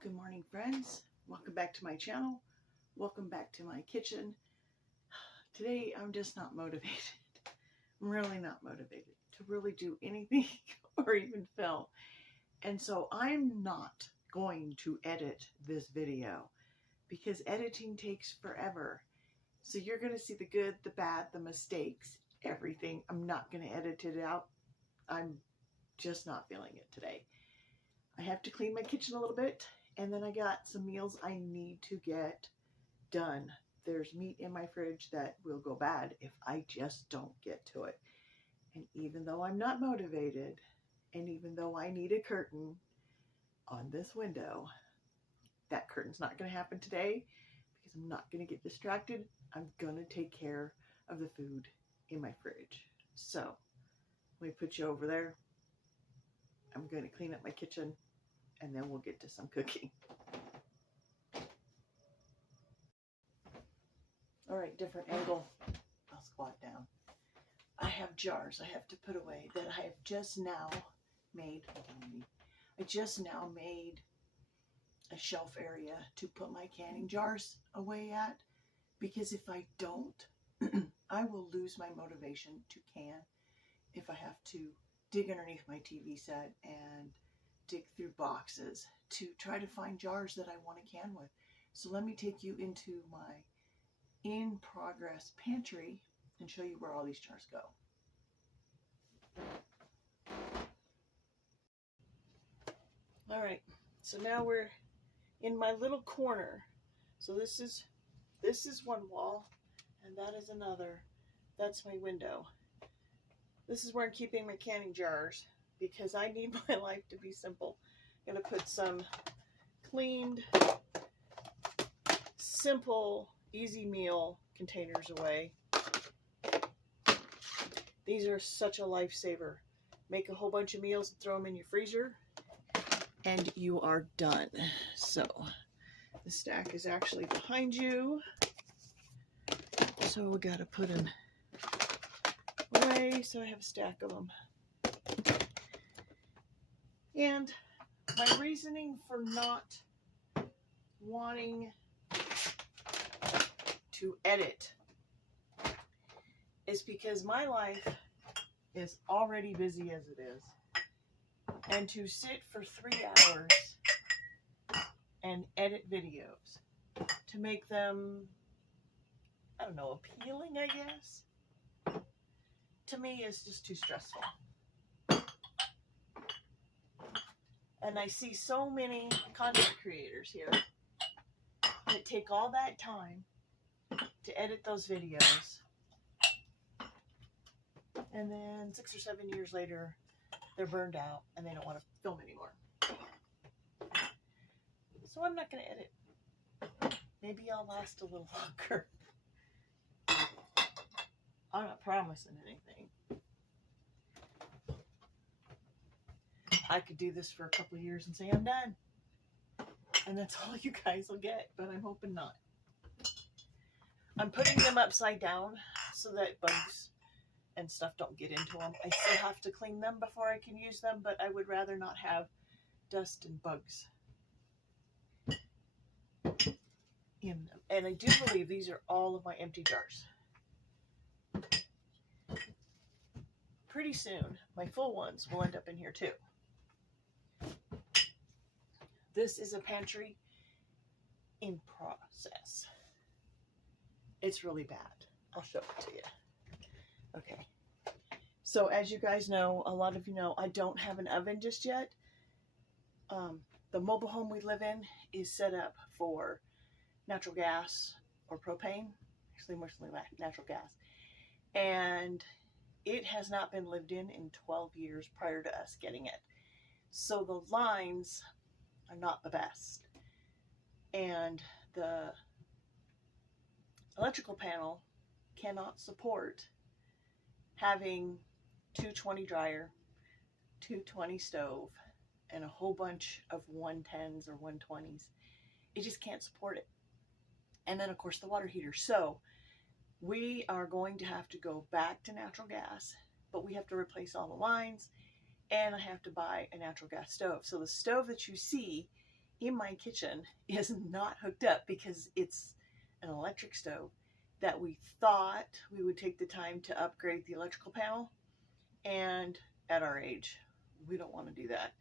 Good morning, friends. Welcome back to my channel. Welcome back to my kitchen. Today, I'm just not motivated. I'm really not motivated to really do anything or even film. And so I'm not going to edit this video because editing takes forever. So you're going to see the good, the bad, the mistakes, everything. I'm not going to edit it out. I'm just not feeling it today. I have to clean my kitchen a little bit, and then I got some meals I need to get done. There's meat in my fridge that will go bad if I just don't get to it. And even though I'm not motivated, and even though I need a curtain on this window, that curtain's not going to happen today because I'm not going to get distracted. I'm going to take care of the food in my fridge. So let me put you over there. I'm going to clean up my kitchen, and then we'll get to some cooking. All right, different angle. I'll squat down. I have jars I have to put away that I have just now made. I just now made a shelf area to put my canning jars away at, because if I don't, I will lose my motivation to can if I have to dig underneath my TV set and dig through boxes to try to find jars that I want to can with. So let me take you into my in progress pantry and show you where all these jars go. All right, so now we're in my little corner. So this is one wall, and that is another. That's my window. This is where I'm keeping my canning jars, because I need my life to be simple. I'm going to put some cleaned, simple, easy meal containers away. These are such a lifesaver. Make a whole bunch of meals and throw them in your freezer, and you are done. So the stack is actually behind you. So we got to put them away. So I have a stack of them. And my reasoning for not wanting to edit is because my life is already busy as it is. And to sit for 3 hours and edit videos to make them, I don't know, appealing, I guess, to me is just too stressful. And I see so many content creators here that take all that time to edit those videos, and then 6 or 7 years later they're burned out and they don't want to film anymore. So I'm not going to edit. Maybe I'll last a little longer. I'm not promising anything. I could do this for a couple of years and say I'm done, and that's all you guys will get, but I'm hoping not. I'm putting them upside down so that bugs and stuff don't get into them. I still have to clean them before I can use them, but I would rather not have dust and bugs in them. And I do believe these are all of my empty jars. Pretty soon, my full ones will end up in here too. This is a pantry in process. It's really bad. I'll show it to you. Okay. So as you guys know, a lot of you know, I don't have an oven just yet. The mobile home we live in is set up for natural gas or propane. Actually, mostly natural gas. And it has not been lived in 12 years prior to us getting it. So the lines are not the best. And the electrical panel cannot support having 220 dryer, 220 stove, and a whole bunch of 110s or 120s. It just can't support it. And then of course the water heater. So we are going to have to go back to natural gas, but we have to replace all the lines, and I have to buy a natural gas stove. So the stove that you see in my kitchen is not hooked up because it's an electric stove that we thought we would take the time to upgrade the electrical panel. And at our age, we don't want to do that.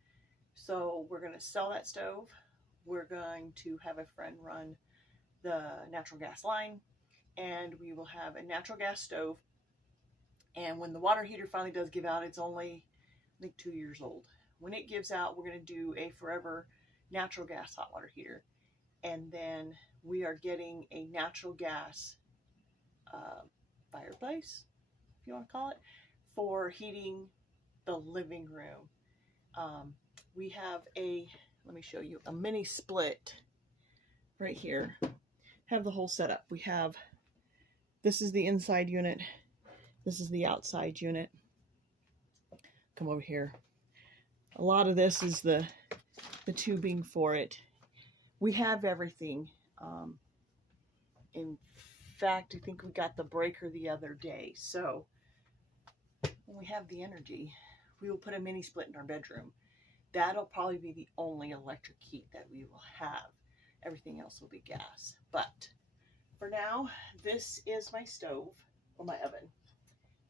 So we're going to sell that stove. We're going to have a friend run the natural gas line, and we will have a natural gas stove. And when the water heater finally does give out, it's only, I think, 2 years old. When it gives out, we're going to do a forever natural gas hot water heater. And then we are getting a natural gas fireplace, if you want to call it, for heating the living room. We have a, let me show you, a mini split right here. Have the whole setup. We have, this is the inside unit. This is the outside unit. Come over here. A lot of this is the tubing for it. We have everything. In fact, I think we got the breaker the other day. So when we have the energy, we will put a mini split in our bedroom. That'll probably be the only electric heat that we will have. Everything else will be gas. But for now, this is my stove, or my oven.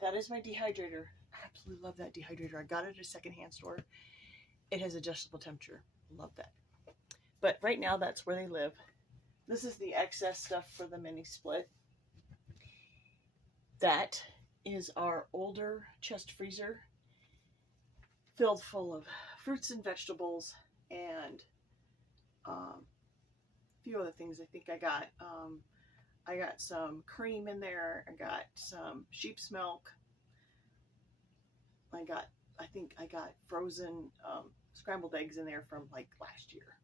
That is my dehydrator. I absolutely love that dehydrator. I got it at a secondhand store. It has adjustable temperature. Love that. But right now, that's where they live. This is the excess stuff for the mini split. That is our older chest freezer filled full of fruits and vegetables and a few other things. I think I got some cream in there. I got some sheep's milk. I think I got frozen scrambled eggs in there from like last year.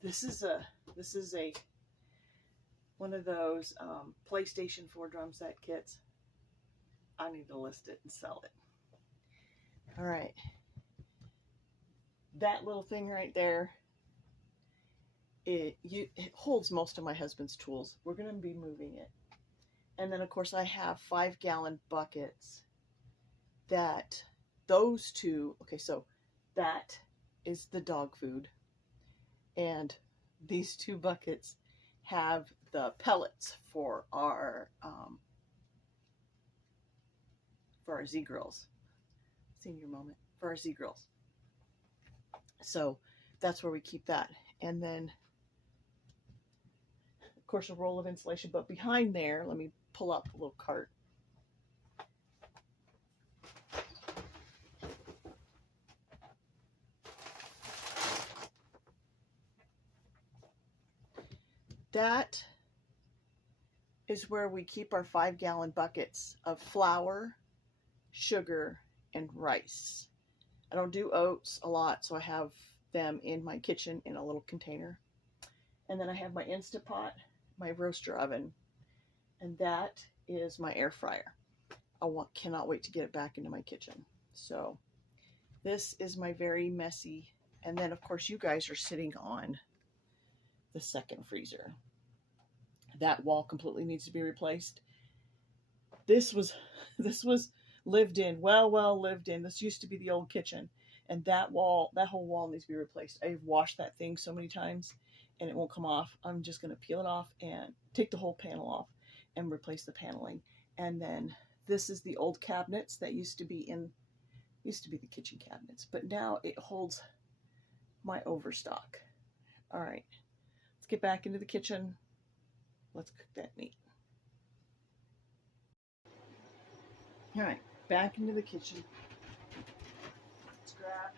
This is one of those PlayStation 4 drum set kits. I need to list it and sell it. All right. That little thing right there, it holds most of my husband's tools. We're going to be moving it. And then, of course, I have 5-gallon buckets that those two, okay, so that is the dog food. And these 2 buckets have the pellets for our Z-Girls. Senior moment. For our Z-Girls. So that's where we keep that. And then, of course, a roll of insulation. But behind there, let me pull up a little cart. That is where we keep our 5-gallon buckets of flour, sugar, and rice. I don't do oats a lot, so I have them in my kitchen in a little container. And then I have my Instant Pot, my roaster oven, and that is my air fryer. Cannot wait to get it back into my kitchen. So this is my very messy, and then of course you guys are sitting on the second freezer. That wall completely needs to be replaced. This was lived in, well lived in. This used to be the old kitchen, and that whole wall needs to be replaced. I've washed that thing so many times and it won't come off. I'm just going to peel it off and take the whole panel off and replace the paneling. And then this is the old cabinets that used to be the kitchen cabinets, but now it holds my overstock. All right, let's get back into the kitchen. Let's cook that meat. All right, back into the kitchen. Let's grab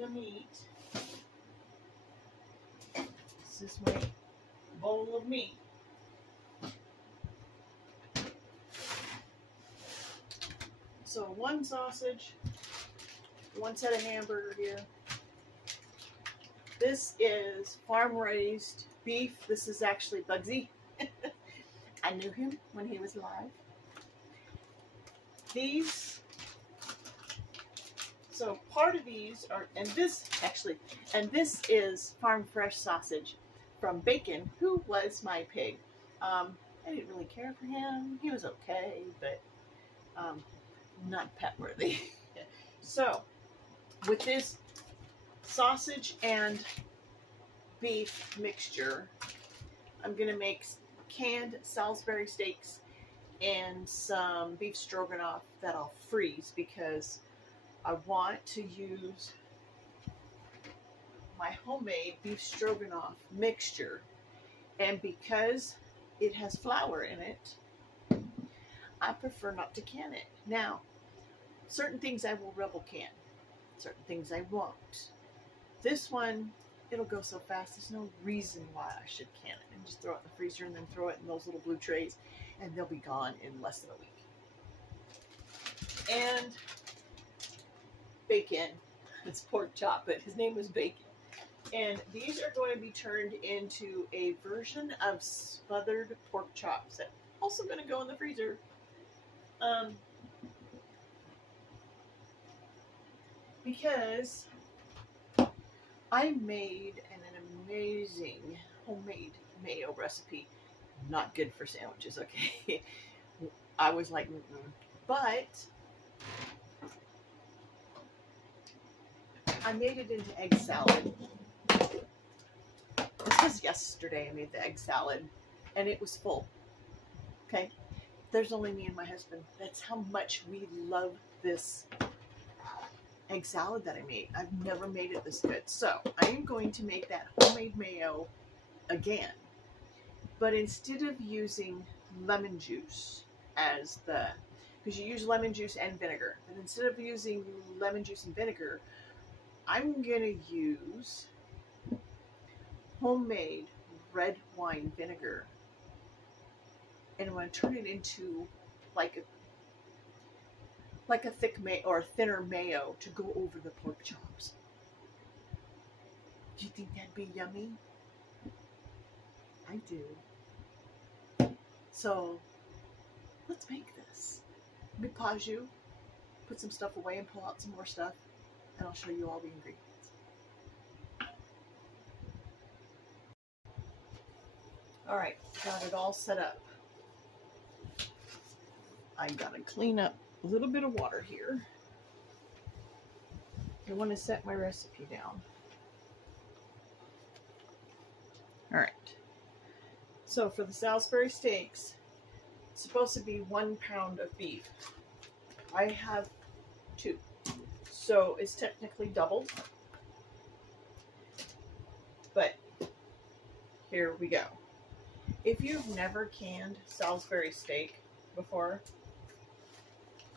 the meat. This is my bowl of meat. So 1 sausage, 1 set of hamburger here. This is farm-raised beef. This is actually Bugsy. I knew him when he was alive. So part of these are, and this is farm fresh sausage from Bacon, who was my pig. I didn't really care for him. He was okay, but not pet worthy. So with this sausage and beef mixture. I'm going to make canned Salisbury steaks and some beef stroganoff that I'll freeze because I want to use my homemade beef stroganoff mixture, and because it has flour in it, I prefer not to can it. Now, certain things I will rebel can, certain things I won't. This one, it'll go so fast, there's no reason why I should can it. And just throw it in the freezer and then throw it in those little blue trays, and they'll be gone in less than a week. And bacon. It's pork chop, but his name was Bacon. And these are going to be turned into a version of smothered pork chops that also going to go in the freezer. Because I made an amazing homemade mayo recipe. Not good for sandwiches, okay? I was like, but I made it into egg salad. This was yesterday. I made the egg salad, and it was full. Okay? There's only me and my husband. That's how much we love this egg salad that I made. I've never made it this good. So I am going to make that homemade mayo again. But instead of using lemon juice as because you use lemon juice and vinegar. But instead of using lemon juice and vinegar, I'm going to use homemade red wine vinegar. And I'm going to turn it into like a thick mayo or a thinner mayo to go over the pork chops. Do you think that'd be yummy? I do. So let's make this. Let me pause you, put some stuff away and pull out some more stuff, and I'll show you all the ingredients. All right, got it all set up. I gotta clean up a little bit of water here. I want to set my recipe down. All right. So for the Salisbury steaks, it's supposed to be 1 pound of beef. I have 2, so it's technically doubled. But here we go. If you've never canned Salisbury steak before,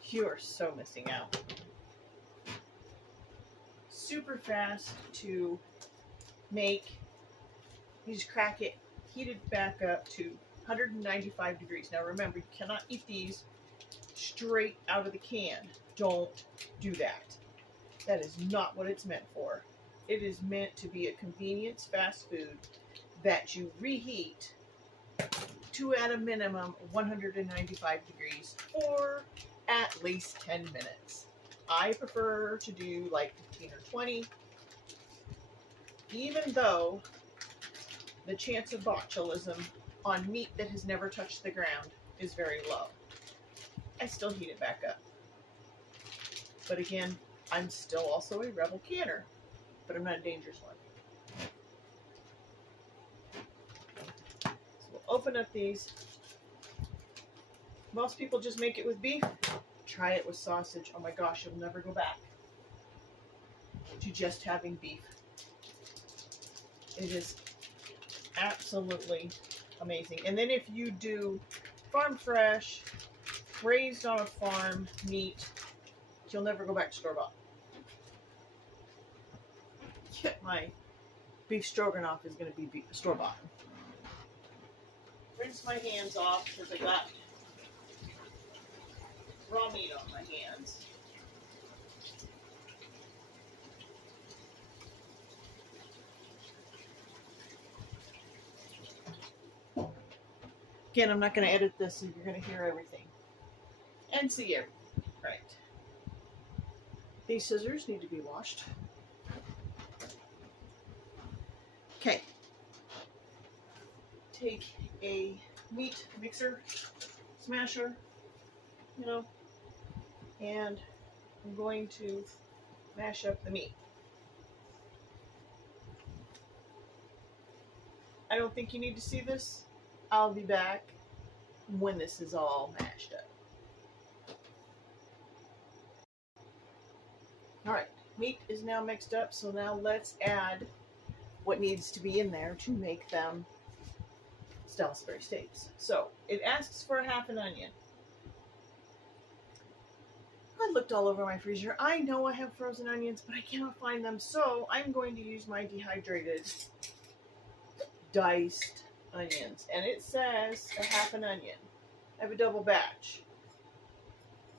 you are so missing out. Super fast to make. You just crack it, heat it back up to 195 degrees. Now remember, you cannot eat these straight out of the can. Don't do that. That is not what it's meant for. It is meant to be a convenience fast food that you reheat to at a minimum 195 degrees for at least 10 minutes. I prefer to do like 15 or 20, even though the chance of botulism on meat that has never touched the ground is very low. I still heat it back up. But again, I'm still also a rebel canner, but I'm not a dangerous one. So we'll open up these. Most people just make it with beef. Try it with sausage. Oh my gosh, you'll never go back to just having beef. It is absolutely amazing. And then if you do farm fresh, raised on a farm meat, you'll never go back to store-bought. Get my beef stroganoff is going to be store-bought. Rinse my hands off because I got raw meat on my hands. Again, I'm not going to edit this, so you're going to hear everything and see everything. Right. These scissors need to be washed. Okay. Take a meat mixer, smasher, and I'm going to mash up the meat. I don't think you need to see this. I'll be back when this is all mashed up. Alright, meat is now mixed up, so now let's add what needs to be in there to make them Salisbury steaks. So, it asks for a half an onion. I looked all over my freezer. I know I have frozen onions, but I cannot find them, so I'm going to use my dehydrated diced onions. And it says a half an onion. I have a double batch.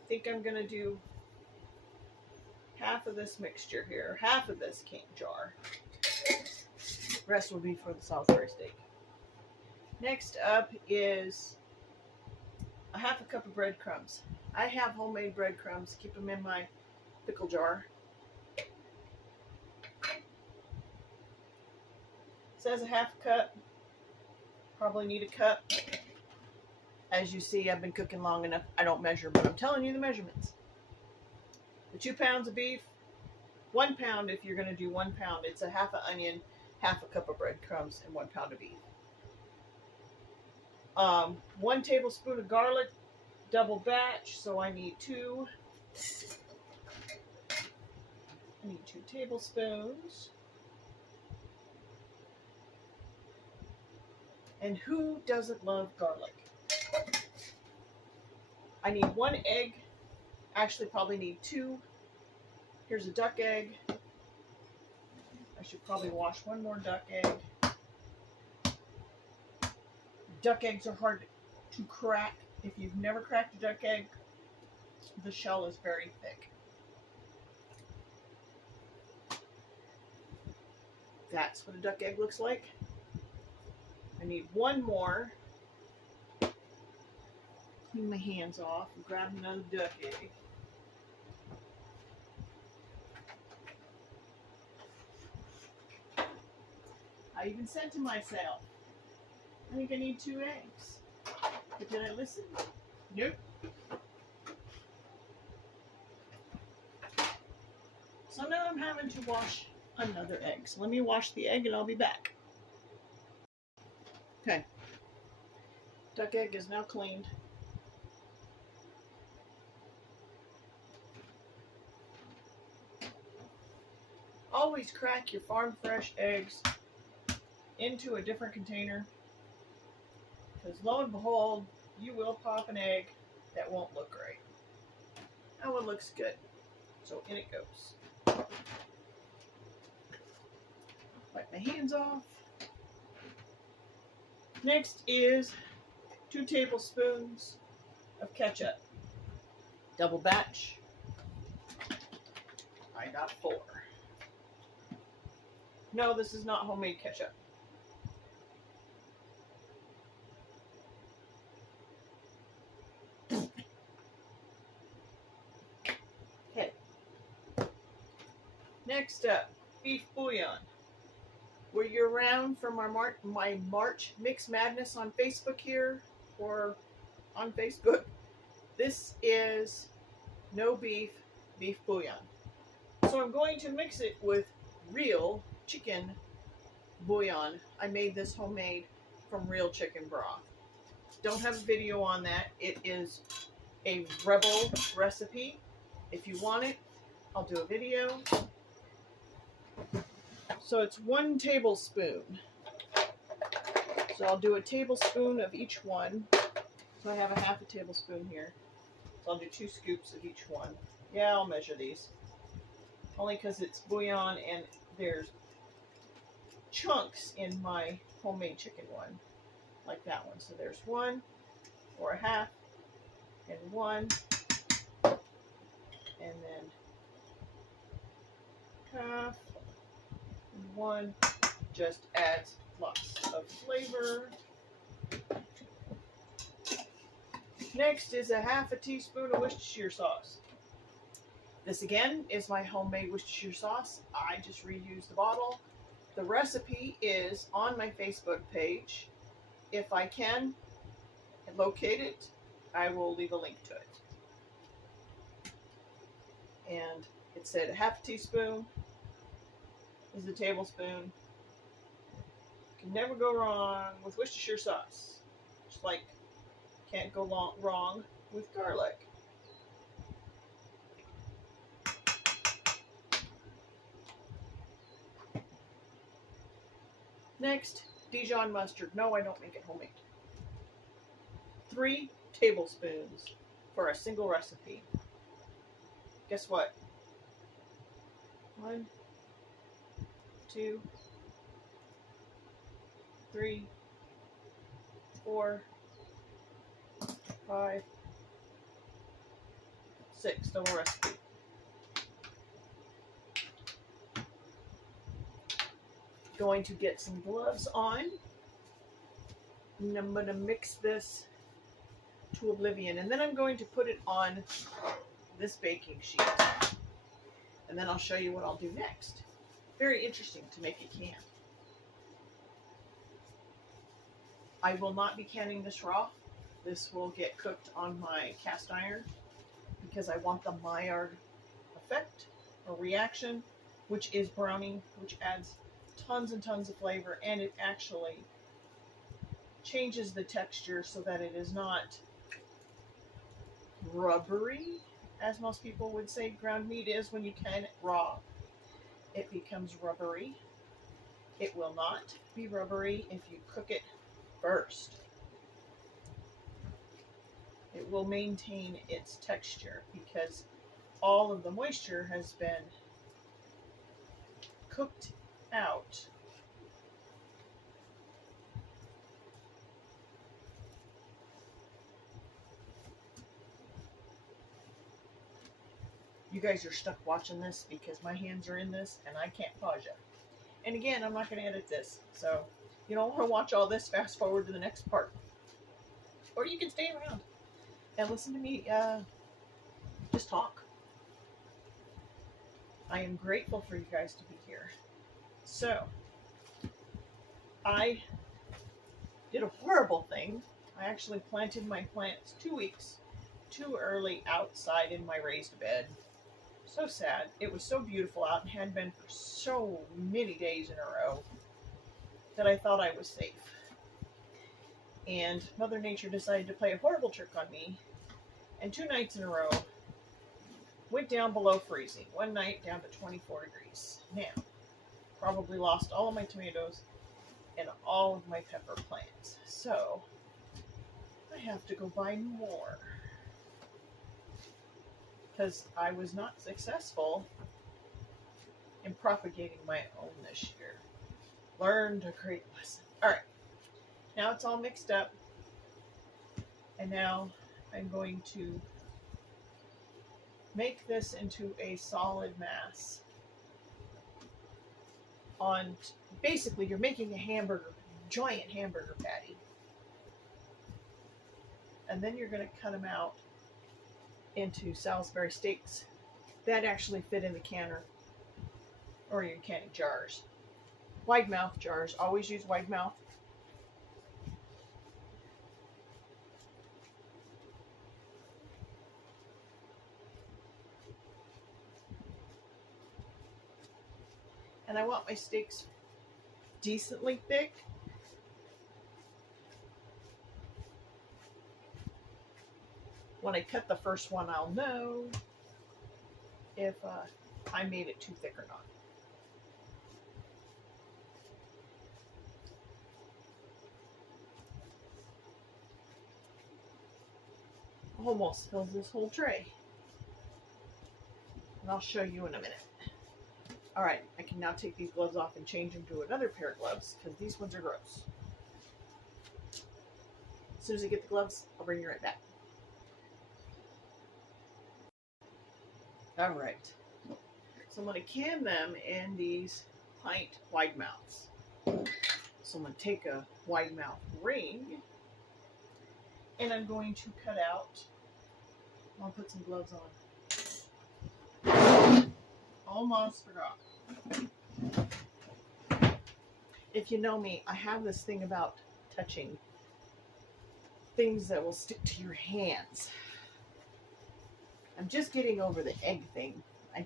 I think I'm going to do half of this mixture here, half of this king jar. The rest will be for the Salisbury steak. Next up is a half a cup of breadcrumbs. I have homemade breadcrumbs. Keep them in my pickle jar. It says a half cup. Probably need a cup. As you see, I've been cooking long enough. I don't measure, but I'm telling you the measurements. The 2 pounds of beef, 1 pound if you're going to do 1 pound. It's a half an onion, half a cup of breadcrumbs, and 1 pound of beef. 1 tablespoon of garlic, double batch, so I need 2. I need 2 tablespoons. And who doesn't love garlic? I need 1 egg. Actually, probably need 2. Here's a duck egg. I should probably wash 1 more duck egg. Duck eggs are hard to crack. If you've never cracked a duck egg, the shell is very thick. That's what a duck egg looks like. I need 1 more. Clean my hands off and grab another duck egg. I even said to myself, I think I need 2 eggs. But did I listen? Nope. So now I'm having to wash another egg. So let me wash the egg and I'll be back. Okay. Duck egg is now cleaned. Always crack your farm fresh eggs into a different container, because lo and behold, you will pop an egg that won't look right. That one looks good, so in it goes. Wipe my hands off. Next is 2 tablespoons of ketchup. Double batch. I got 4. No, this is not homemade ketchup. Okay. Next up, beef bouillon. Were you around for my March Mix Madness on Facebook here, or on Facebook? This is no beef bouillon. So I'm going to mix it with real chicken bouillon. I made this homemade from real chicken broth. Don't have a video on that. It is a Rebel recipe. If you want it, I'll do a video. So it's 1 tablespoon. So I'll do a tablespoon of each one. So I have a half a tablespoon here. So I'll do 2 scoops of each one. Yeah, I'll measure these. Only because it's bouillon and there's chunks in my homemade chicken one, like that one. So there's 1, or a half, and 1, and then half, and 1. Just adds lots of flavor. Next is a half a teaspoon of Worcestershire sauce. This again is my homemade Worcestershire sauce. I just reused the bottle. The recipe is on my Facebook page. If I can locate it, I will leave a link to it. And it said a half a teaspoon is a tablespoon, Can never go wrong with Worcestershire sauce. Just like can't go wrong with garlic. Next, Dijon mustard. No, I don't make it homemade. 3 tablespoons for a single recipe. Guess what? 1, 2, 3, 4, 5, 6. Double recipe. Going to get some gloves on, and I'm going to mix this to oblivion, and then I'm going to put it on this baking sheet, and then I'll show you what I'll do next. Very interesting to make a can. I will not be canning this raw. This will get cooked on my cast iron because I want the Maillard effect or reaction, which is browning, which adds tons and tons of flavor, and it actually changes the texture so that it is not rubbery, as most people would say ground meat is when you can it raw. It becomes rubbery. It will not be rubbery if you cook it first. It will maintain its texture because all of the moisture has been cooked out. You guys are stuck watching this because my hands are in this and I can't pause you. And again, I'm not going to edit this, so you don't want to watch all this, fast forward to the next part. Or you can stay around and listen to me just talk. I am grateful for you guys to be here. So, I did a horrible thing. I actually planted my plants 2 weeks too early outside in my raised bed. So sad. It was so beautiful out and had been for so many days in a row that I thought I was safe. And Mother Nature decided to play a horrible trick on me, and 2 nights in a row went down below freezing. One night down to 24 degrees. Now, probably lost all of my tomatoes and all of my pepper plants. So, I have to go buy more. Because I was not successful in propagating my own this year. Learned a great lesson. Alright, now it's all mixed up. And now I'm going to make this into a solid mass. Basically, you're making a giant hamburger patty. And then you're going to cut them out into Salisbury steaks that actually fit in the canner or your canning jars. Wide mouth jars. Always use wide mouth. And I want my steaks decently thick. When I cut the first one, I'll know if I made it too thick or not. Almost fills this whole tray. And I'll show you in a minute. Alright, I can now take these gloves off and change them to another pair of gloves because these ones are gross. As soon as I get the gloves, I'll bring you right back. Alright, so I'm going to can them in these pint wide mouths. So I'm going to take a wide mouth ring and I'm going to cut out, I'll put some gloves on. Almost forgot. If you know me, I have this thing about touching things that will stick to your hands. I'm just getting over the egg thing. I'm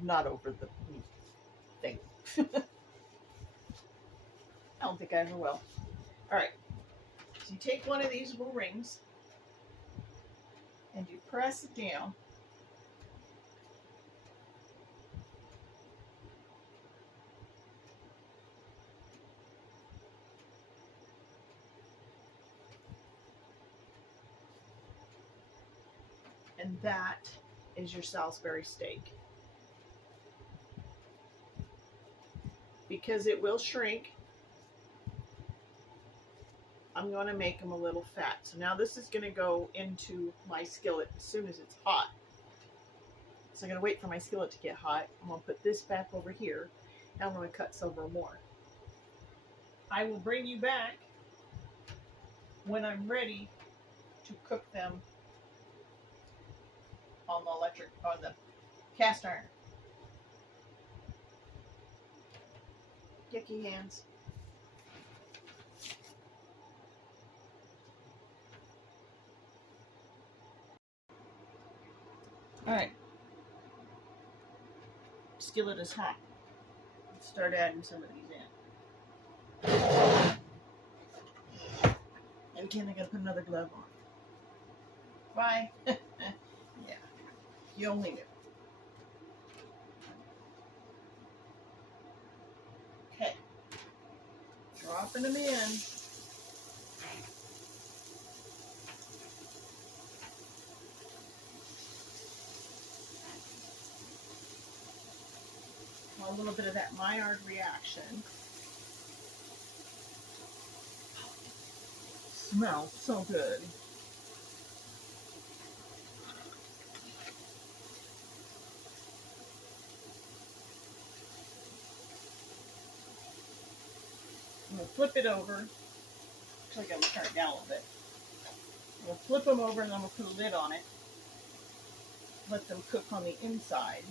not over the meat thing. I'll don't think I ever will. All right. So you take one of these little rings and you press it down. And that is your Salisbury steak. Because it will shrink, I'm going to make them a little fat. So now this is going to go into my skillet as soon as it's hot. So I'm going to wait for my skillet to get hot. I'm going to put this back over here. Now I'm going to cut several more. I will bring you back when I'm ready to cook them on the cast iron. Yucky hands. All right. Skillet is hot. Let's start adding some of these in. And again, I gotta put another glove on. Why? Yeah, you only knew. Okay, dropping them in. A little bit of that Maillard reaction. Smells so good. I'm going to flip it over. Actually, I'm going to turn it down a little bit. I'm going to flip them over and then I'm going to put a lid on it. Let them cook on the inside.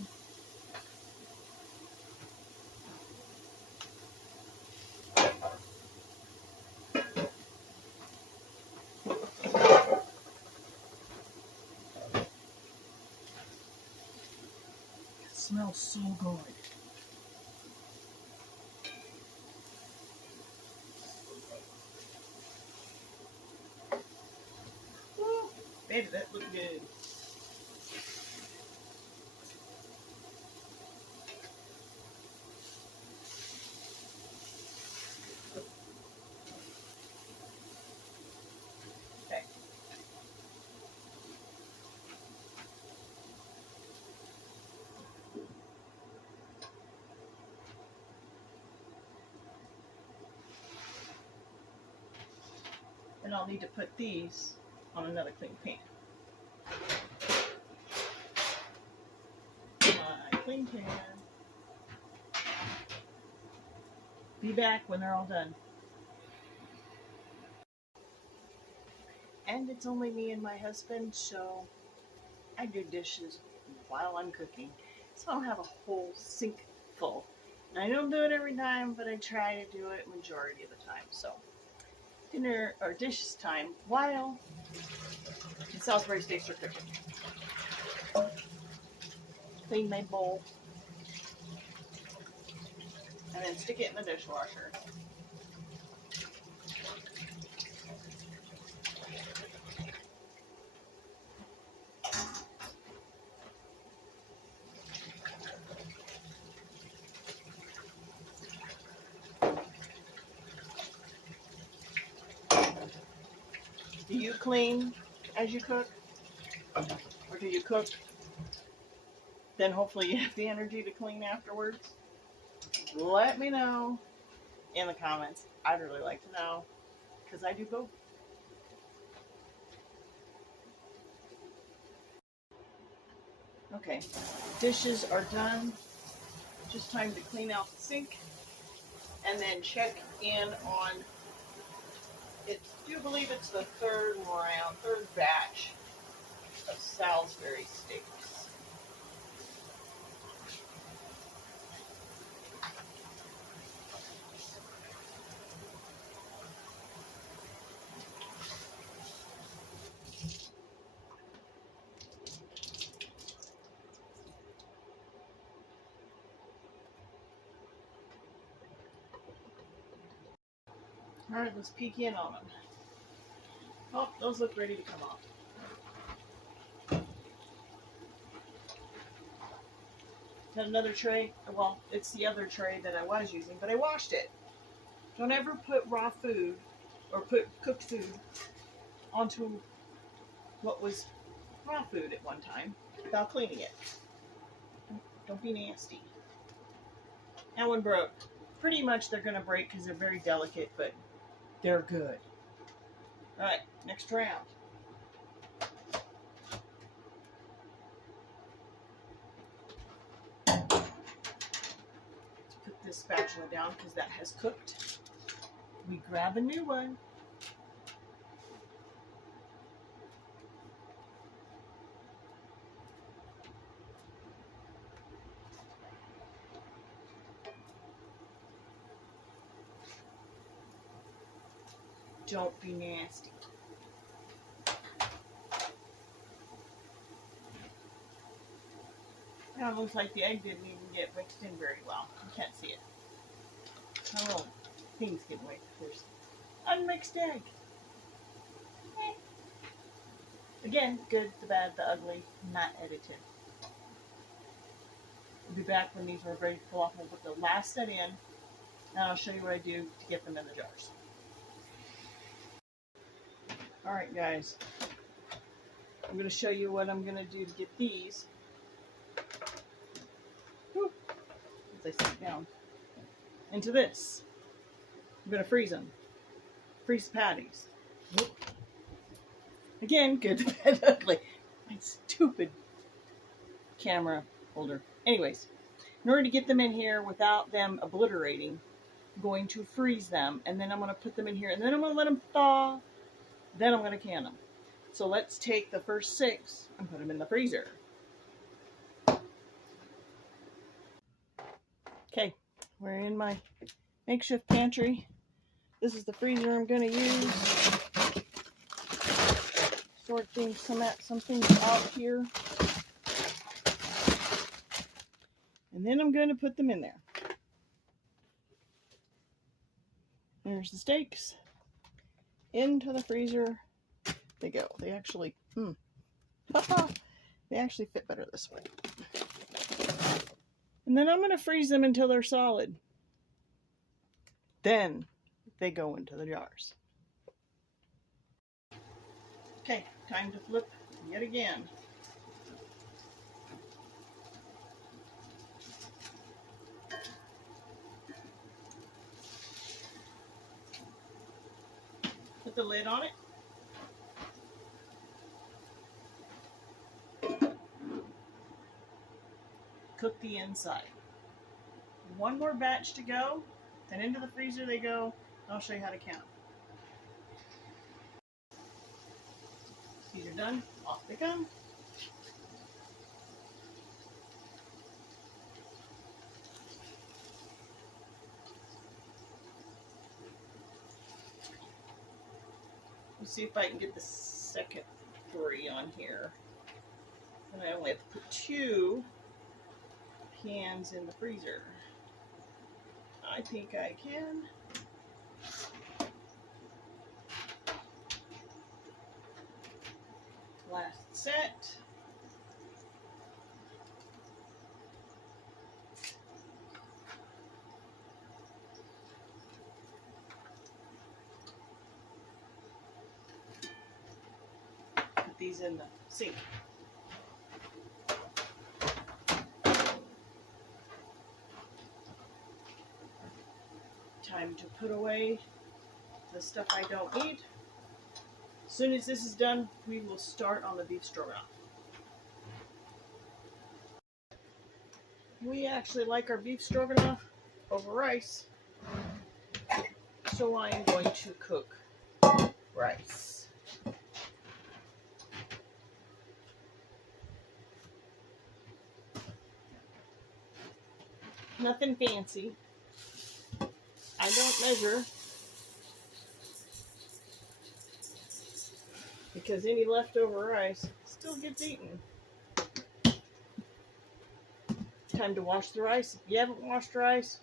Smells so good. Woo, baby, that looks good. Okay. And I'll need to put these on another clean pan. My clean pan. Be back when they're all done. And it's only me and my husband, so I do dishes while I'm cooking. So I don't have a whole sink full. And I don't do it every time, but I try to do it majority of the time. So dinner or dishes time while the Salisbury steaks are cooking. Clean my bowl. And then stick it in the dishwasher. Do you clean as you cook? Or do you cook, then hopefully you have the energy to clean afterwards? Let me know in the comments. I'd really like to know, because I do both. Okay, dishes are done. Just time to clean out the sink and then check in on, I do believe it's the third batch of Salisbury steaks. Alright, let's peek in on them. Oh, those look ready to come off. Got another tray. Well, it's the other tray that I was using, but I washed it. Don't ever put raw food or put cooked food onto what was raw food at one time without cleaning it. Don't be nasty. That one broke. Pretty much they're going to break because they're very delicate, but they're good. Alright, next round. Let's put this spatula down because that has cooked. We grab a new one. Don't be nasty. Now it looks like the egg didn't even get mixed in very well. You can't see it. Oh, things get away. There's unmixed egg. Again, good, the bad, the ugly, not edited. We'll be back when these are ready to pull off. We'll put the last set in, and I'll show you what I do to get them in the jars. Alright guys, I'm going to show you what I'm going to do to get these, as I sit down, into this. I'm going to freeze them. Freeze the patties. Again, good, bad, ugly. My stupid camera holder. Anyways, in order to get them in here without them obliterating, I'm going to freeze them, and then I'm going to put them in here, and then I'm going to let them thaw. Then I'm going to can them. So let's take the first 6 and put them in the freezer. Okay, we're in my makeshift pantry. This is the freezer I'm going to use. Sort things, some things out here. And then I'm going to put them in there. There's the steaks. Into the freezer they go. They actually, they actually fit better this way. And then I'm going to freeze them until they're solid. Then they go into the jars. Okay, time to flip yet again. Put the lid on it. Cook the inside. One more batch to go, then into the freezer they go. I'll show you how to count. These are done. Off they come. Let's see if I can get the second 3 on here. And I only have to put 2 cans in the freezer. I think I can. Last set. Put these in the sink. Time to put away the stuff I don't need. As soon as this is done, we will start on the beef stroganoff. We actually like our beef stroganoff over rice, so I am going to cook rice. Nothing fancy. I don't measure because any leftover rice still gets eaten. Time to wash the rice. If you haven't washed rice,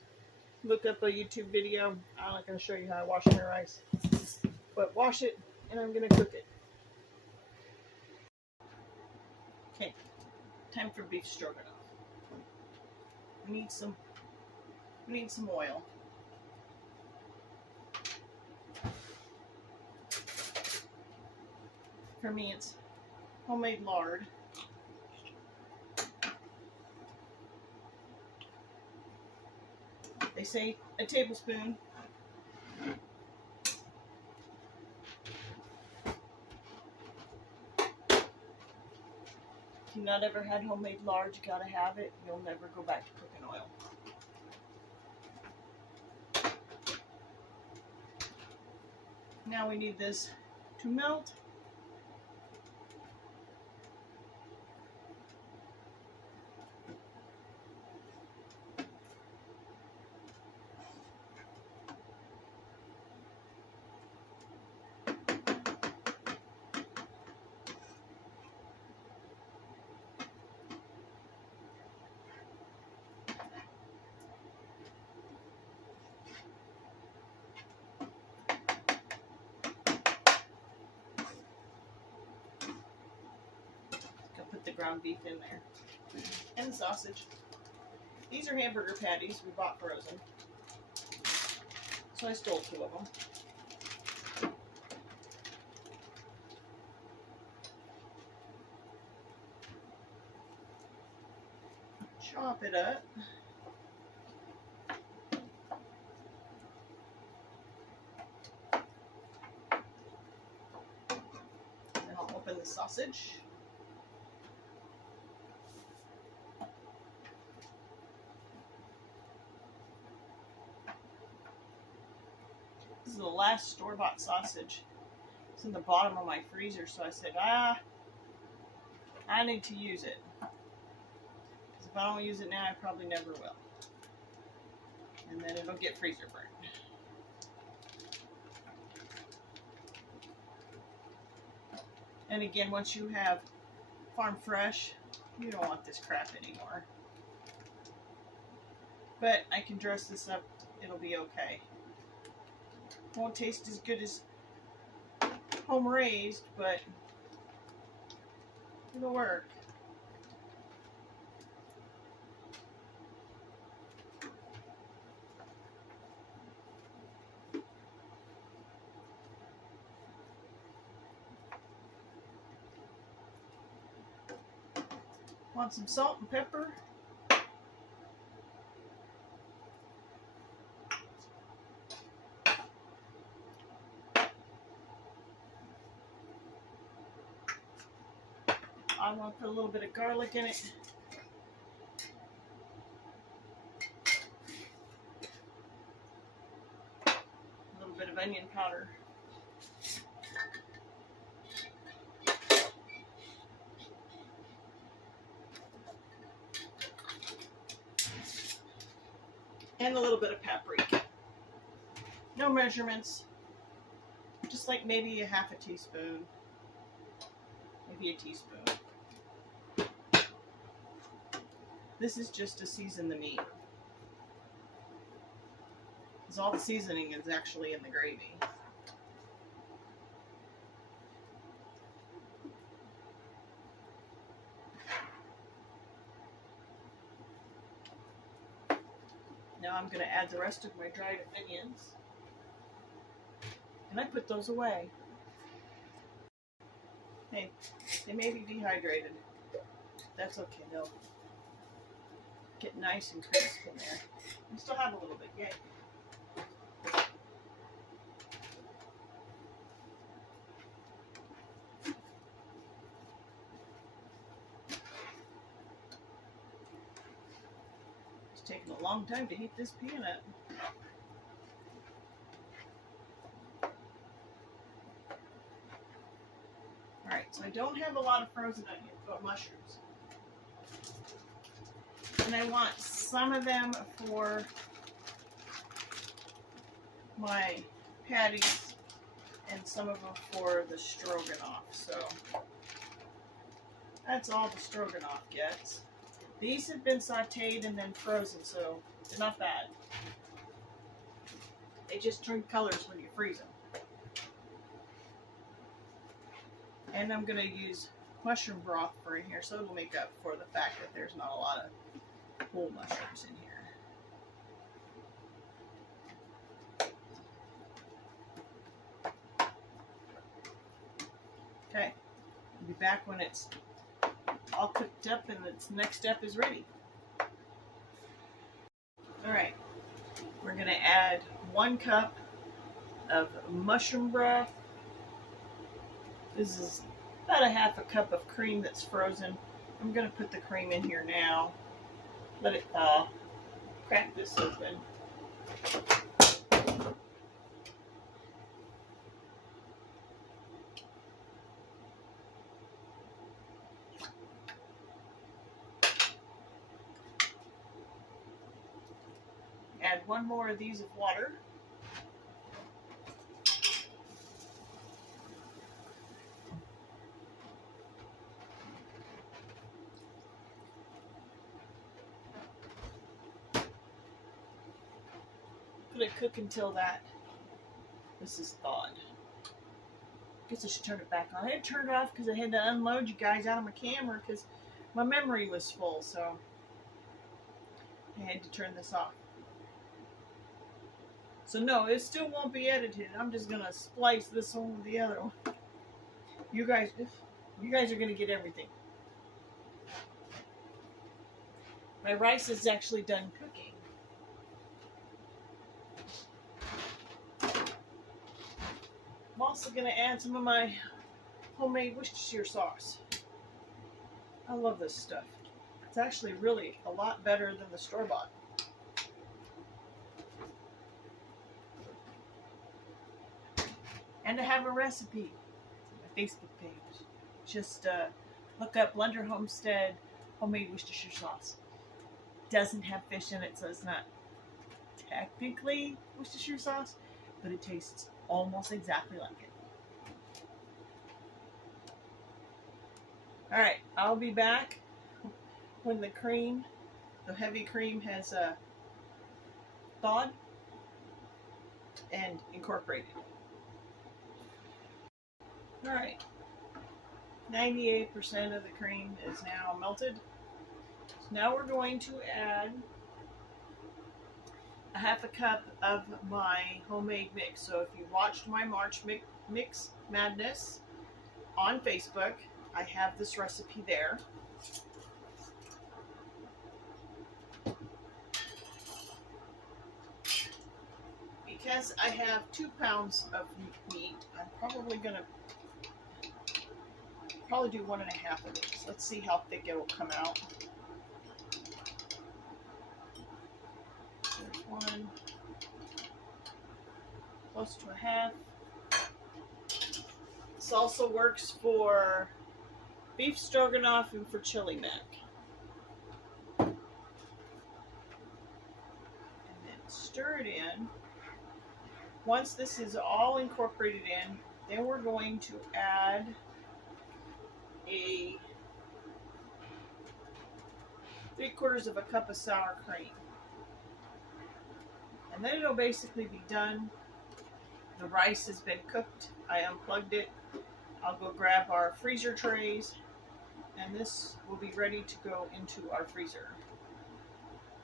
look up a YouTube video. I'm not going to show you how I wash my rice, but wash it and I'm going to cook it. Okay, time for beef stroganoff. We need some oil. For me, it's homemade lard. They say a tablespoon. If you've not ever had homemade lard, you gotta have it. You'll never go back to cooking oil. Now we need this to melt. Put the ground beef in there and the sausage. These are hamburger patties we bought frozen, so I stole 2 of them. Chop it up. And then I'll open the sausage. This is the last store-bought sausage. It's in the bottom of my freezer, so I said, I need to use it. Because if I don't use it now, I probably never will. And then it'll get freezer burnt. And again, once you have farm fresh, you don't want this crap anymore. But I can dress this up. It'll be okay. Won't taste as good as home raised, but it'll work. Want some salt and pepper? I want to put a little bit of garlic in it. A little bit of onion powder. And a little bit of paprika. No measurements. Just like maybe a half a teaspoon. Maybe a teaspoon. This is just to season the meat. Because all the seasoning is actually in the gravy. Now I'm going to add the rest of my dried onions. And I put those away. Hey, they may be dehydrated. That's okay, they'll get nice and crisp in there. I still have a little bit, yay. It's taking a long time to heat this pan up. Alright, so I don't have a lot of frozen onions, but mushrooms. And I want some of them for my patties and some of them for the stroganoff. So that's all the stroganoff gets. These have been sauteed and then frozen, so they're not bad. They just turn colors when you freeze them. And I'm going to use mushroom broth for in here, so it'll make up for the fact that there's not a lot of whole mushrooms in here. Okay, I'll be back when it's all cooked up and its next step is ready. Alright, we're going to add 1 cup of mushroom broth. This is about a half a cup of cream that's frozen. I'm going to put the cream in here now. Let it thaw. Crack this open. Add 1 more of these of water. Let it cook until this is thawed. Guess I should turn it back on. I had to turn it off because I had to unload you guys out of my camera because my memory was full, so I had to turn this off. So no, it still won't be edited. I'm just gonna splice this one with the other one. You guys are gonna get everything. My rice is actually done cooking. I'm also gonna add some of my homemade Worcestershire sauce. I love this stuff. It's actually really a lot better than the store-bought. And I have a recipe on my Facebook page. Just look up Blender Homestead homemade Worcestershire sauce. Doesn't have fish in it, so it's not technically Worcestershire sauce, but it tastes almost exactly like it. Alright, I'll be back when the cream, the heavy cream, has thawed and incorporated. Alright, 98% of the cream is now melted. So now we're going to add a half a cup of my homemade mix. So if you watched my March Mix Madness on Facebook, I have this recipe there. Because I have 2 pounds of meat, I'm probably going to do 1.5 of these. Let's see how thick it will come out. There's 1, close to a half. This also works for beef stroganoff and for chili mac. And then stir it in. Once this is all incorporated in, then we're going to add a 3/4 of a cup of sour cream. And then it'll basically be done. The rice has been cooked. I unplugged it. I'll go grab our freezer trays, and this will be ready to go into our freezer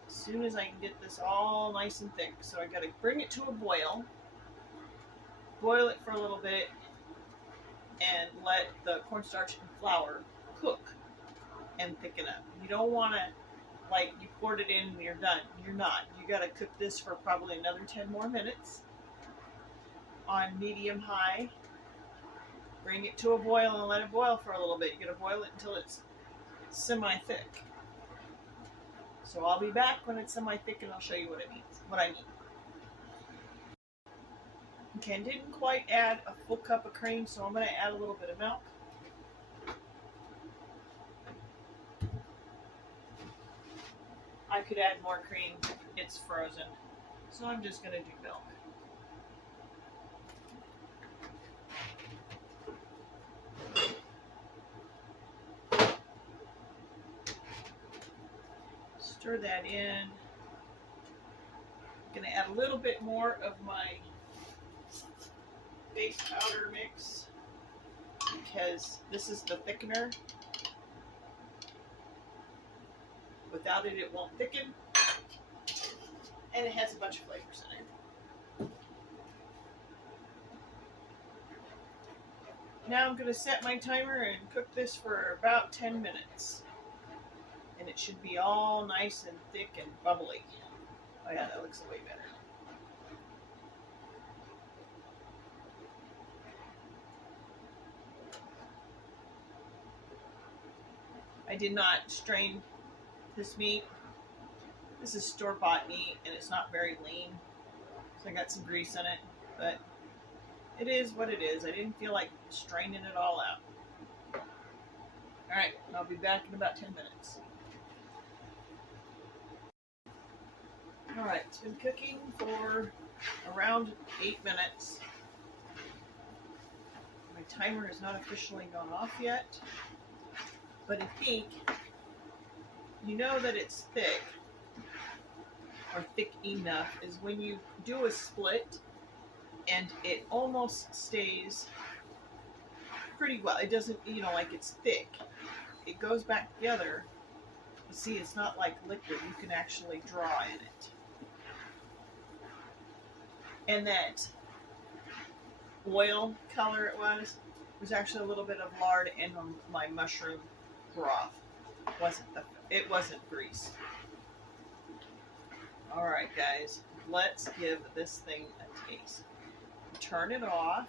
as soon as I can get this all nice and thick. So I got to bring it to a boil, boil it for a little bit, and let the cornstarch and flour cook and thicken up. You don't want to, like, you poured it in and you're done. You're not. You got to cook this for probably another 10 more minutes on medium-high. Bring it to a boil and let it boil for a little bit. You got to boil it until it's semi-thick. So I'll be back when it's semi-thick and I'll show you what it means, what I mean. Okay, I didn't quite add a full cup of cream, so I'm going to add a little bit of milk. I could add more cream. It's frozen. So I'm just going to do milk. Stir that in. I'm going to add a little bit more of my base powder mix because this is the thickener. Without it, it won't thicken. And it has a bunch of flavors in it. Now I'm going to set my timer and cook this for about 10 minutes. And it should be all nice and thick and bubbly. Oh yeah, that looks way better. I did not strain this meat. This is store-bought meat and it's not very lean. So I got some grease in it, but it is what it is. I didn't feel like straining it all out. Alright, I'll be back in about 10 minutes. Alright, it's been cooking for around 8 minutes. My timer has not officially gone off yet, but I think you know that it's thick, or thick enough, is when you do a split and it almost stays pretty well. It doesn't, you know, like it's thick. It goes back together. You see, it's not like liquid. You can actually draw in it. And that oil color it was actually a little bit of lard in my mushroom broth. It wasn't grease. Alright guys, let's give this thing a taste. Turn it off.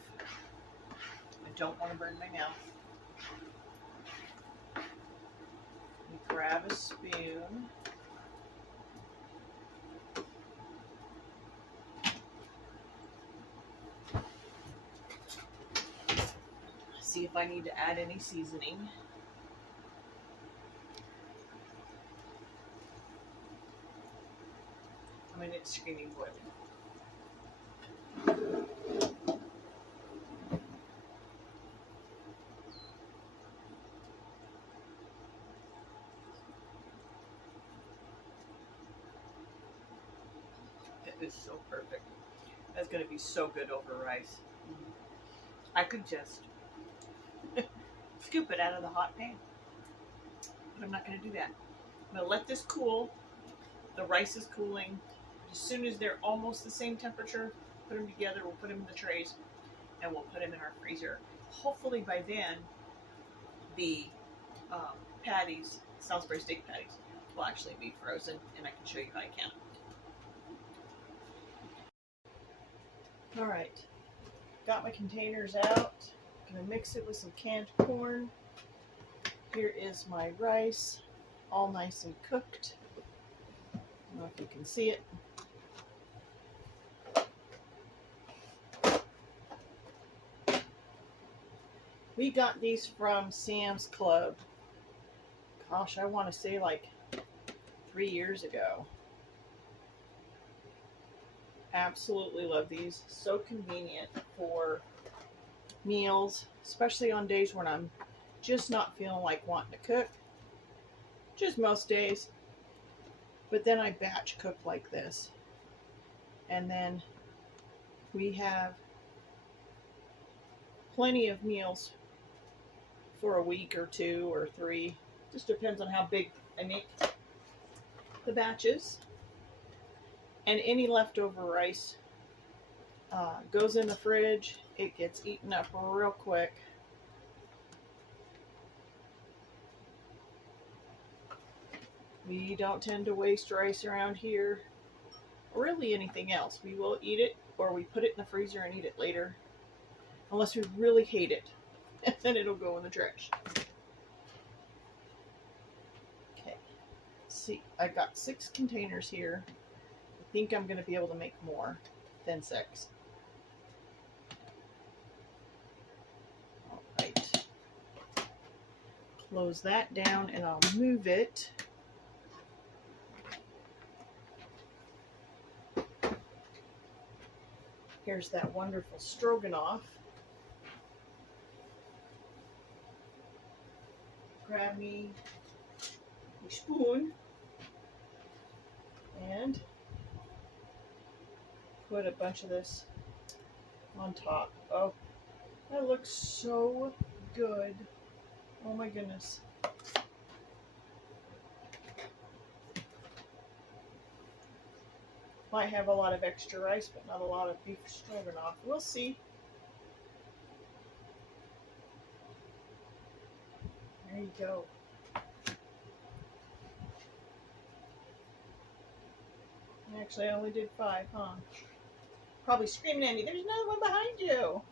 I don't want to burn my mouth. Grab a spoon. See if I need to add any seasoning. I mean, it's screaming boiling. It is so perfect. That's going to be so good over rice. I could just scoop it out of the hot pan. But I'm not going to do that. I'm going to let this cool. The rice is cooling. As soon as they're almost the same temperature, put them together. We'll put them in the trays and we'll put them in our freezer. Hopefully by then, the patties, Salisbury steak patties, will actually be frozen, and I can show you how I can. Alright, got my containers out. Gonna mix it with some canned corn. Here is my rice, all nice and cooked. I don't know if you can see it. We got these from Sam's Club. Gosh, I want to say like 3 years ago. Absolutely love these. So convenient for meals, especially on days when I'm just not feeling like wanting to cook. Just most days. But then I batch cook like this. And then we have plenty of meals for a week or 2 or 3. Just depends on how big I make the batches. And any leftover rice goes in the fridge. It gets eaten up real quick. We don't tend to waste rice around here, or really anything else. We will eat it, or we put it in the freezer and eat it later, unless we really hate it, and then it'll go in the trash. Okay, see, I got 6 containers here. I think I'm going to be able to make more than 6. All right, close that down and I'll move it. Here's that wonderful stroganoff. Grab me a spoon and put a bunch of this on top. Oh, that looks so good. Oh my goodness. Might have a lot of extra rice, but not a lot of beef stroganoff. We'll see. There you go. Actually, I only did 5, huh? Probably screaming at me, there's another one behind you.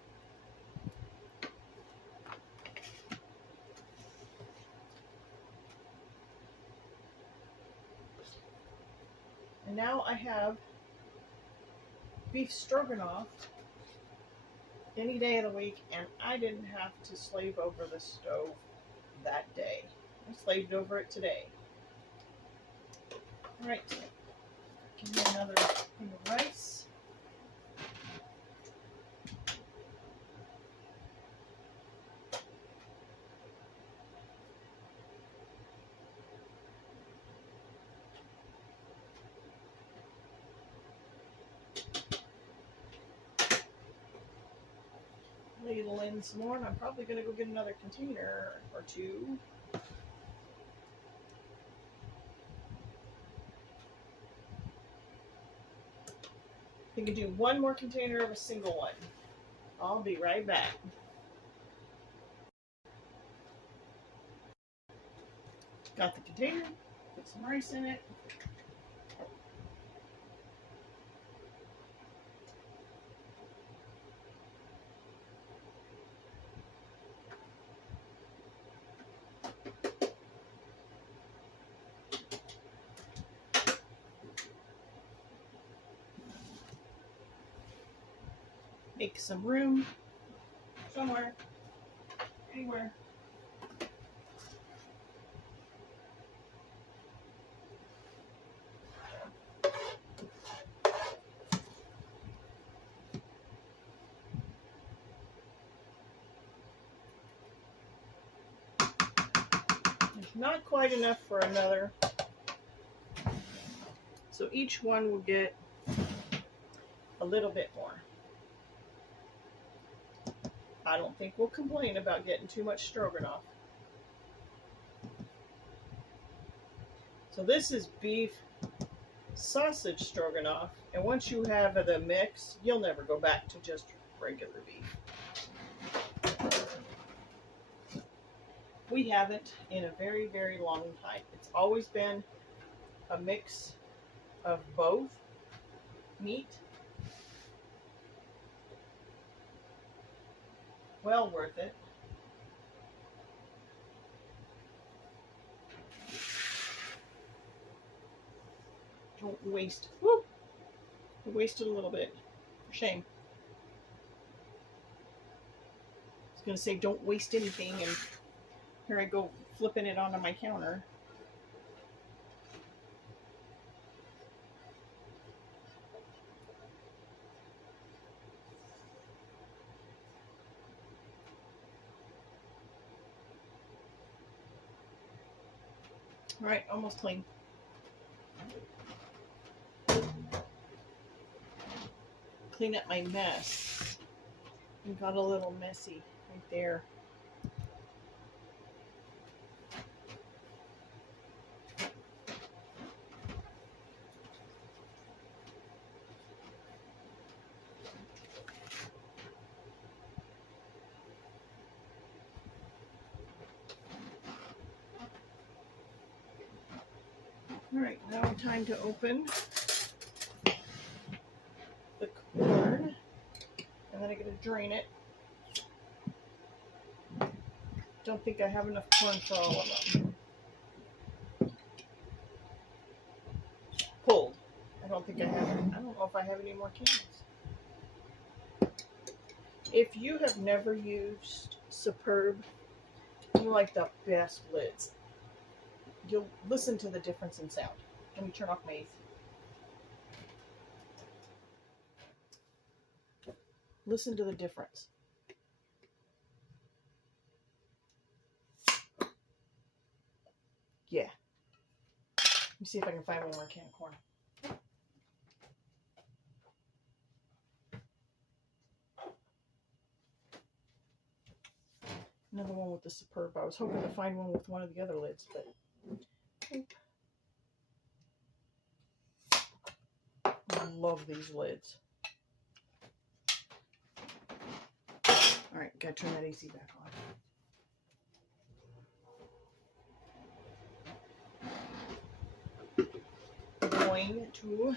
And now I have beef stroganoff any day of the week, and I didn't have to slave over the stove that day. I slaved over it today. All right, give me another thing of rice. Ladle in some more, and I'm probably going to go get another container or 2. You can do 1 more container of a single one. I'll be right back. Got the container, put some rice in it. Make some room somewhere, anywhere. There's not quite enough for another, so each one will get a little bit more. I don't think we'll complain about getting too much stroganoff. So this is beef sausage stroganoff, and once you have the mix, you'll never go back to just regular beef. We haven't in a very, very long time. It's always been a mix of both meat. Well worth it. Don't waste. Whoop! I wasted a little bit. Shame. I was gonna say don't waste anything, and here I go flipping it onto my counter. All right, almost clean. Clean up my mess. It got a little messy right there. All right, now time to open the corn, and then I gotta drain it. Don't think I have enough corn for all of them. Pulled. I don't think I have. I don't know if I have any more cans. If you have never used Superb, you like the best lids. You'll listen to the difference in sound. Let me turn off my AC. Listen to the difference. Yeah. Let me see if I can find one more can of corn. Another one with the Superb. I was hoping to find one with one of the other lids, but nope. I love these lids. Alright, gotta turn that AC back on. I'm going to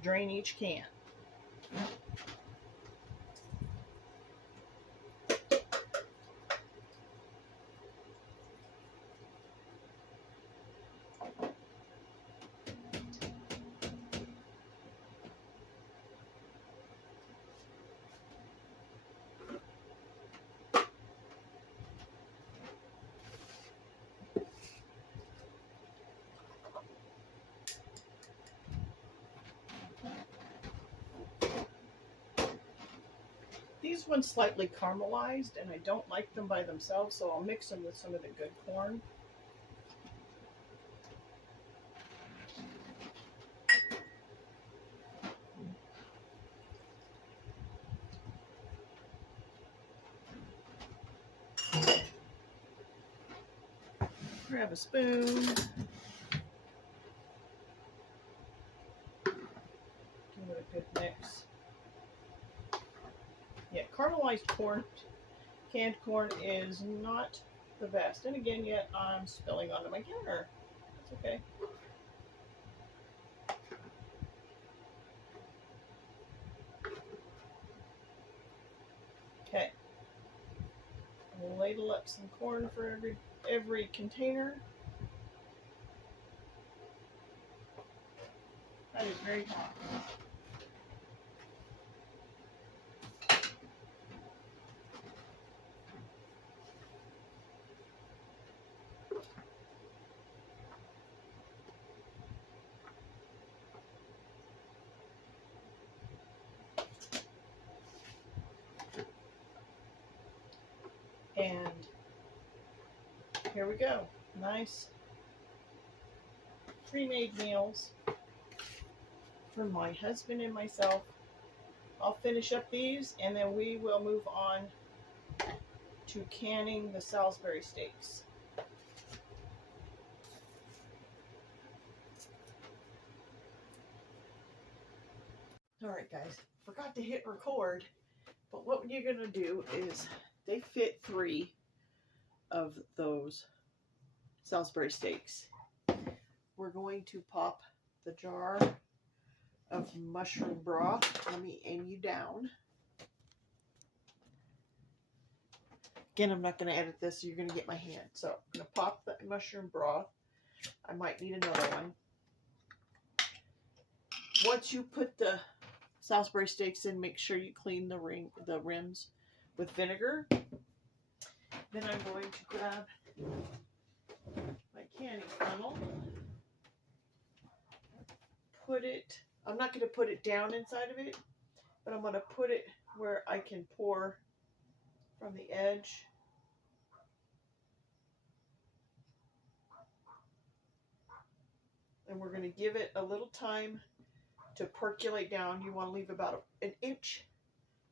drain each can. These ones slightly caramelized, and I don't like them by themselves, so I'll mix them with some of the good corn. Grab a spoon. Give it a good mix. Yeah, caramelized corn, canned corn is not the best. And again, yet I'm spilling onto my counter. That's okay. Okay. We'll ladle up some corn for every container. That is very hot. And here we go. Nice pre-made meals for my husband and myself. I'll finish up these and then we will move on to canning the Salisbury steaks. Alright guys, forgot to hit record, but what you're going to do is they fit 3 of those Salisbury steaks. We're going to pop the jar of mushroom broth. Let me aim you down. Again, I'm not going to edit this, so you're going to get my hand. So I'm going to pop the mushroom broth. I might need another one. Once you put the Salisbury steaks in, make sure you clean the rims with vinegar. Then I'm going to grab my canning funnel. Put it, I'm not going to put it down inside of it, but I'm going to put it where I can pour from the edge. And we're going to give it a little time to percolate down. You want to leave about an inch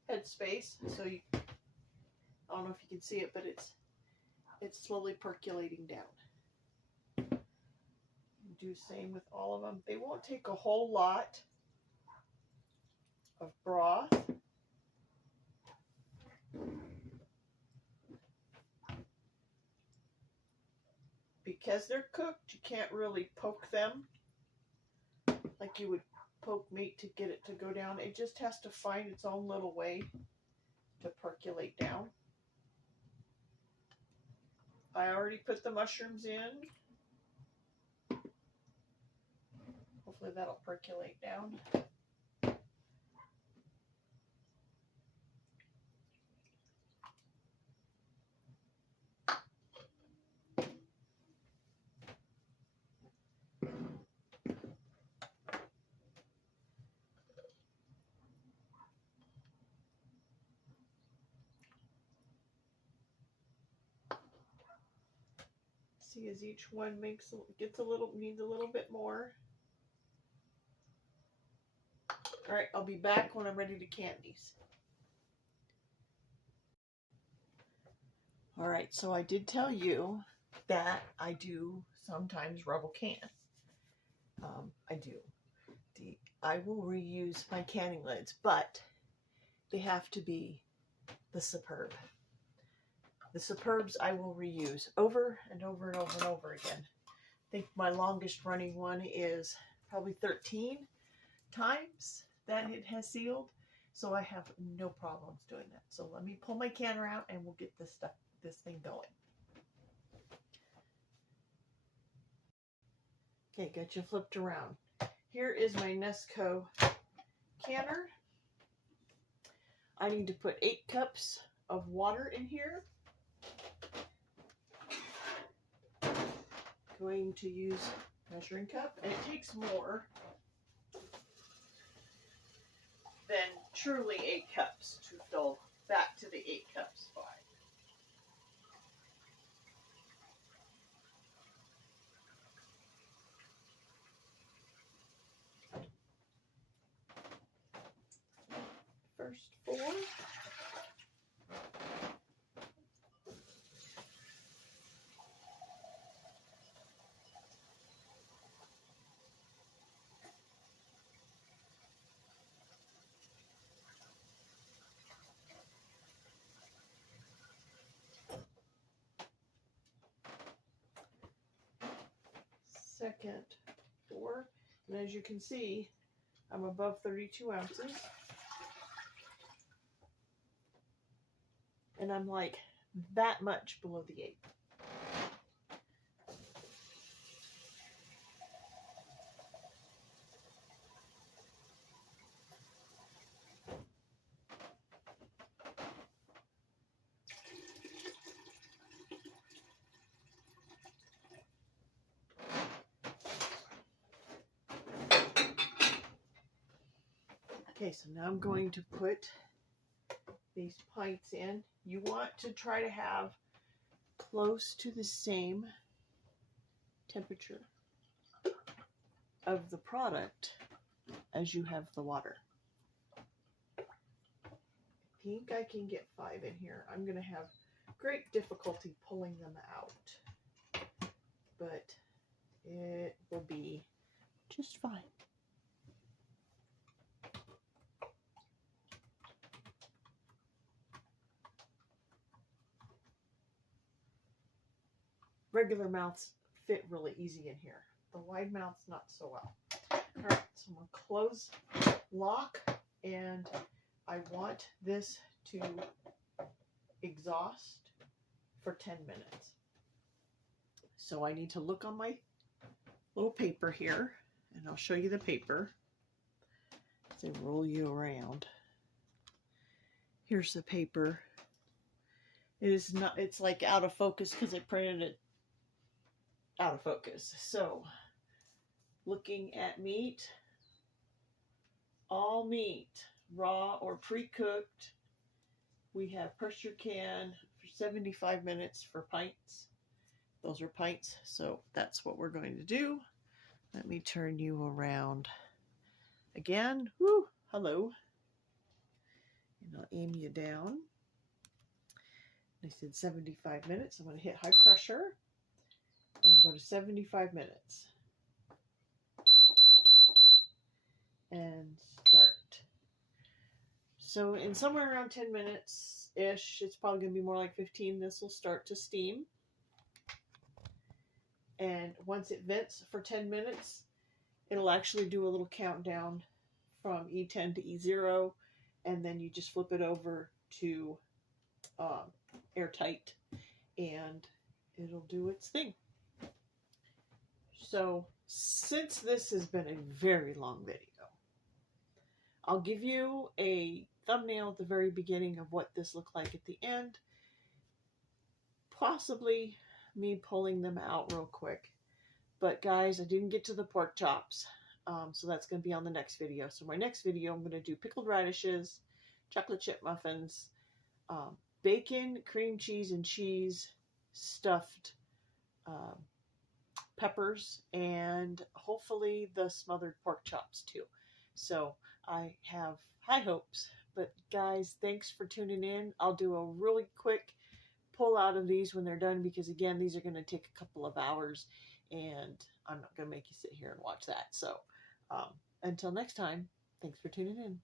head space, so you, I don't know if you can see it, but it's slowly percolating down. Do the same with all of them. They won't take a whole lot of broth. Because they're cooked, you can't really poke them like you would poke meat to get it to go down. It just has to find its own little way to percolate down. I already put the mushrooms in. Hopefully that'll percolate down. See, as each one needs a little bit more. All right, I'll be back when I'm ready to can these. All right, so I did tell you that I do sometimes rubble can. I do. I will reuse my canning lids, but they have to be the Superb. The Superbs I will reuse over and over and over and over again. I think my longest running one is probably 13 times that it has sealed, so I have no problems doing that. So let me pull my canner out and we'll get this thing going. Okay, got you flipped around. Here is my Nesco canner. I need to put 8 cups of water in here. Going to use measuring cup, and it takes more than truly 8 cups to fill back to the 8 cup spot. First 4. Second 4, and as you can see, I'm above 32 ounces, and I'm like that much below the 8. Okay, so now I'm going to put these pints in. You want to try to have close to the same temperature of the product as you have the water. I think I can get 5 in here. I'm going to have great difficulty pulling them out, but it will be just fine. Regular mouths fit really easy in here. The wide mouths not so well. All right, so I'm going to close, lock, and I want this to exhaust for 10 minutes. So I need to look on my little paper here, and I'll show you the paper. They roll you around. Here's the paper. It is not, it's like out of focus because I printed it out of focus. So looking at meat, all meat, raw or pre-cooked. We have pressure can for 75 minutes for pints. Those are pints, so that's what we're going to do. Let me turn you around again. Woo, hello. And I'll aim you down. I said 75 minutes. I'm going to hit high pressure and go to 75 minutes. And start. So in somewhere around 10 minutes-ish, it's probably going to be more like 15, this will start to steam. And once it vents for 10 minutes, it'll actually do a little countdown from E10 to E0, and then you just flip it over to airtight, and it'll do its thing. So since this has been a very long video, I'll give you a thumbnail at the very beginning of what this looked like at the end. Possibly me pulling them out real quick. But guys, I didn't get to the pork chops. So that's going to be on the next video. So my next video, I'm going to do pickled radishes, chocolate chip muffins, bacon, cream cheese, and cheese stuffed peppers, and hopefully the smothered pork chops too. So I have high hopes. But guys, thanks for tuning in. I'll do a really quick pull out of these when they're done, because again, these are going to take a couple of hours, and I'm not going to make you sit here and watch that. So until next time, thanks for tuning in.